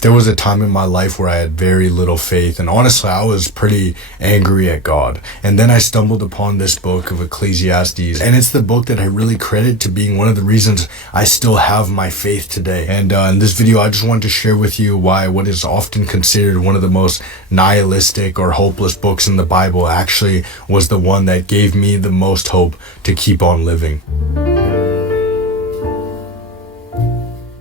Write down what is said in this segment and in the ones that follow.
There was a time in my life where I had very little faith, and honestly, I was pretty angry at God. And then I stumbled upon this book of Ecclesiastes, and it's the book that I really credit to being one of the reasons I still have my faith today. And in this video, I just wanted to share with you why what is often considered one of the most nihilistic or hopeless books in the Bible actually was the one that gave me the most hope to keep on living.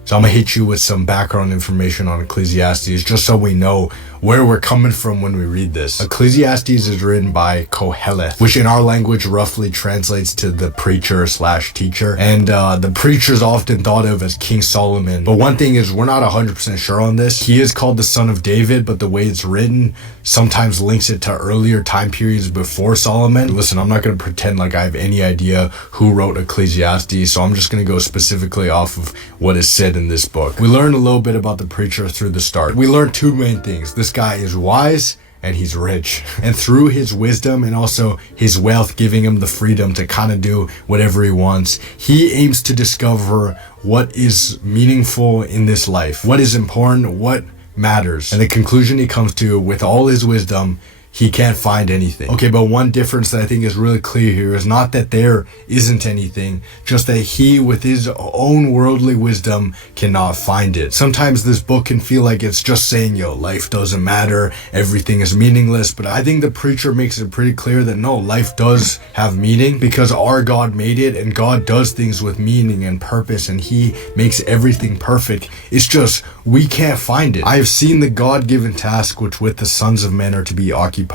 So I'm going to hit you with some background information on Ecclesiastes just so we know where we're coming from when we read this. Ecclesiastes is written by Koheleth, which in our language roughly translates to the preacher slash teacher. And the preacher is often thought of as King Solomon. But one thing is, we're not 100% sure on this. He is called the son of David, but the way it's written sometimes links it to earlier time periods before Solomon. Listen, I'm not going to pretend like I have any idea who wrote Ecclesiastes, so I'm just going to go specifically off of what is said in this book. We learn a little bit about the preacher through the start. We learn two main things. This guy is wise and he's rich. And through his wisdom and also his wealth giving him the freedom to kind of do whatever he wants, he aims to discover what is meaningful in this life, what is important, what matters. And the conclusion he comes to with all his wisdom, he can't find anything. Okay, but one difference that I think is really clear here is not that there isn't anything, just that he, with his own worldly wisdom, cannot find it. Sometimes this book can feel like it's just saying, yo, life doesn't matter, everything is meaningless, but I think the preacher makes it pretty clear that no, life does have meaning because our God made it, and God does things with meaning and purpose, and he makes everything perfect. It's just, we can't find it. I have seen the God-given task which with the sons of men are to be occupied.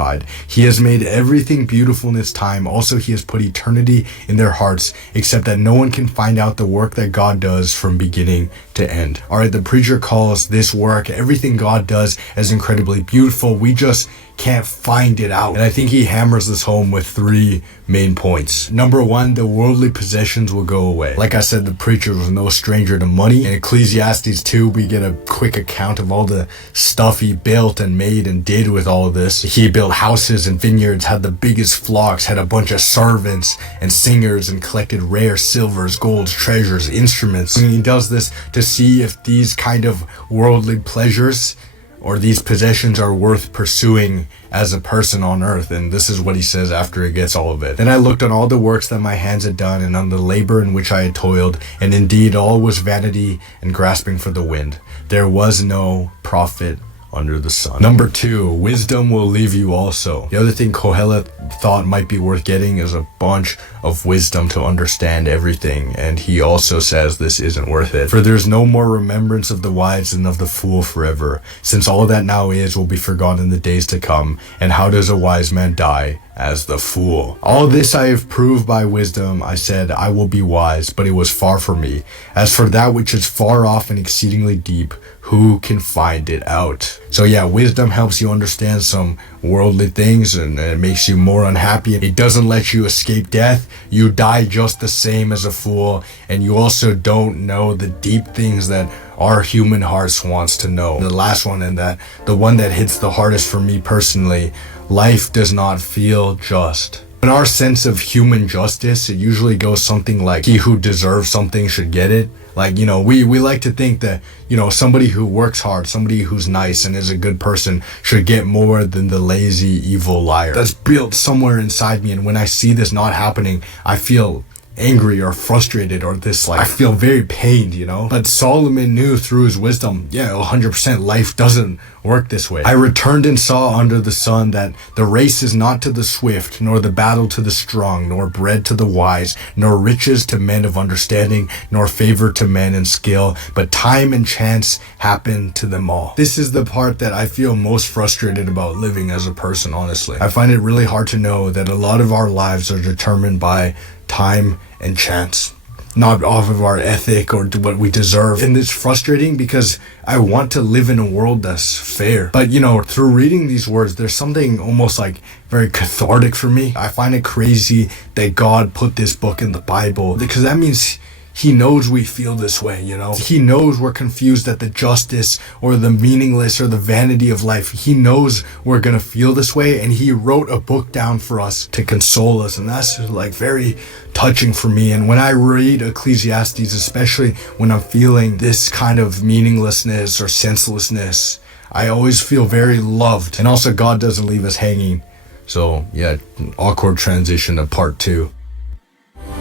He has made everything beautiful in its time. Also, he has put eternity in their hearts, except that no one can find out the work that God does from beginning to end. All right, the preacher calls this work, everything God does, as incredibly beautiful. We just can't find it out. And I think he hammers this home with three main points. Number one, the worldly possessions will go away. Like I said, the preacher was no stranger to money. In Ecclesiastes 2, we get a quick account of all the stuff he built and made and did with all of this. He built houses and vineyards, had the biggest flocks, had a bunch of servants and singers, and collected rare silvers, golds, treasures, instruments. And he does this to see if these kind of worldly pleasures or these possessions are worth pursuing as a person on earth. And this is what he says after he gets all of it. Then I looked on all the works that my hands had done, and on the labor in which I had toiled, and indeed all was vanity and grasping for the wind. There was no profit under the sun. Number two, wisdom will leave you also. The other thing Koheleth thought might be worth getting is a bunch of wisdom to understand everything, and he also says this isn't worth it. For there's no more remembrance of the wise than of the fool forever, since all that now is will be forgotten in the days to come. And how does a wise man die? As the fool. All this I have proved by wisdom. I said, I will be wise, but it was far from me. As for that which is far off and exceedingly deep, who can find it out? So yeah, wisdom helps you understand some worldly things, and it makes you more unhappy. It doesn't let you escape death. You die just the same as a fool, and you also don't know the deep things that our human hearts wants to know. The last one, and that the one that hits the hardest for me personally, life does not feel just. In our sense of human justice, it usually goes something like, he who deserves something should get it. Like, you know, we like to think that, you know, somebody who works hard, somebody who's nice and is a good person should get more than the lazy, evil liar. That's built somewhere inside me, and when I see this not happening, I feel angry or frustrated, or this, like, I feel very pained, you know. But Solomon knew through his wisdom, yeah, 100% life doesn't work this way. I returned and saw under the sun that the race is not to the swift, nor the battle to the strong, nor bread to the wise, nor riches to men of understanding, nor favor to men in skill, but time and chance happen to them all. This is the part that I feel most frustrated about living as a person, honestly. I find it really hard to know that a lot of our lives are determined by time and chance, not off of our ethic or what we deserve. And it's frustrating because I want to live in a world that's fair. But, you know, through reading these words, there's something almost like very cathartic for me. I find it crazy that God put this book in the Bible, because that means He knows we feel this way, you know. He knows we're confused at the justice or the meaningless or the vanity of life. He knows we're gonna feel this way, and he wrote a book down for us to console us, and that's like very touching for me. And when I read Ecclesiastes, especially when I'm feeling this kind of meaninglessness or senselessness, I always feel very loved. And also, God doesn't leave us hanging. So yeah, awkward transition to part 2.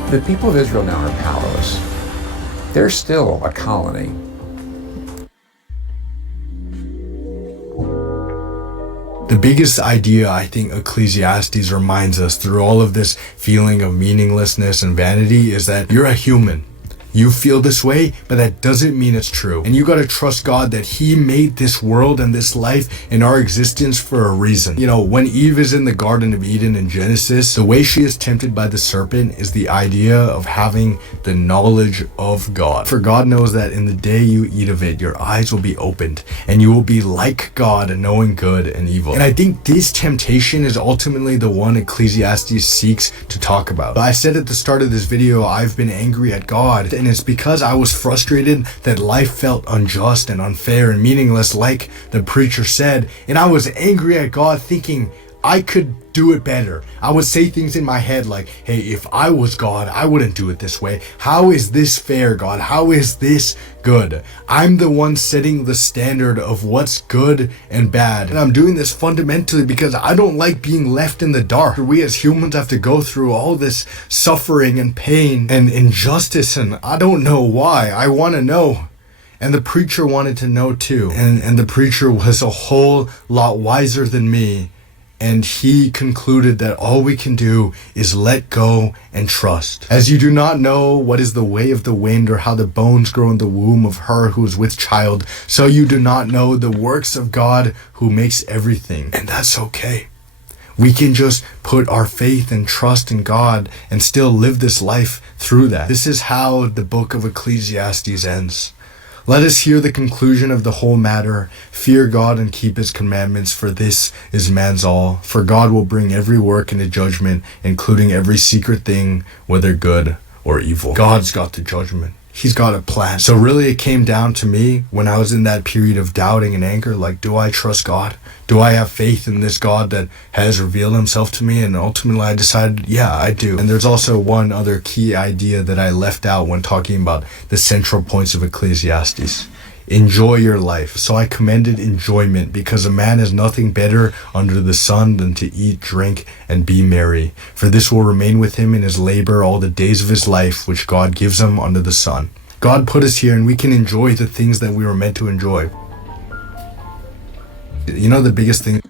The people of Israel now are powerless. They're still a colony. The biggest idea I think Ecclesiastes reminds us through all of this feeling of meaninglessness and vanity is that you're a human. You feel this way, but that doesn't mean it's true. And you gotta trust God that he made this world and this life and our existence for a reason. You know, when Eve is in the Garden of Eden in Genesis, the way she is tempted by the serpent is the idea of having the knowledge of God. For God knows that in the day you eat of it, your eyes will be opened and you will be like God, knowing good and evil. And I think this temptation is ultimately the one Ecclesiastes seeks to talk about. I said at the start of this video, I've been angry at God, and it's because I was frustrated that life felt unjust and unfair and meaningless, like the preacher said, and I was angry at God thinking I could do it better. I would say things in my head like, hey, if I was God, I wouldn't do it this way. How is this fair, God? How is this good? I'm the one setting the standard of what's good and bad. And I'm doing this fundamentally because I don't like being left in the dark. We as humans have to go through all this suffering and pain and injustice, and I don't know why. I want to know. And the preacher wanted to know too. And the preacher was a whole lot wiser than me. And he concluded that all we can do is let go and trust. As you do not know what is the way of the wind or how the bones grow in the womb of her who is with child, so you do not know the works of God who makes everything. And that's okay. We can just put our faith and trust in God and still live this life through that. This is how the book of Ecclesiastes ends. Let us hear the conclusion of the whole matter. Fear God and keep his commandments, for this is man's all. For God will bring every work into judgment, including every secret thing, whether good or evil. God's got the judgment. He's got a plan. So really it came down to me when I was in that period of doubting and anger, like, do I trust God? Do I have faith in this God that has revealed himself to me? And ultimately I decided, yeah, I do. And there's also one other key idea that I left out when talking about the central points of Ecclesiastes. Enjoy your life. So I commended enjoyment, because a man has nothing better under the sun than to eat, drink, and be merry. For this will remain with him in his labor all the days of his life, which God gives him under the sun. God put us here and we can enjoy the things that we were meant to enjoy. You know, the biggest thing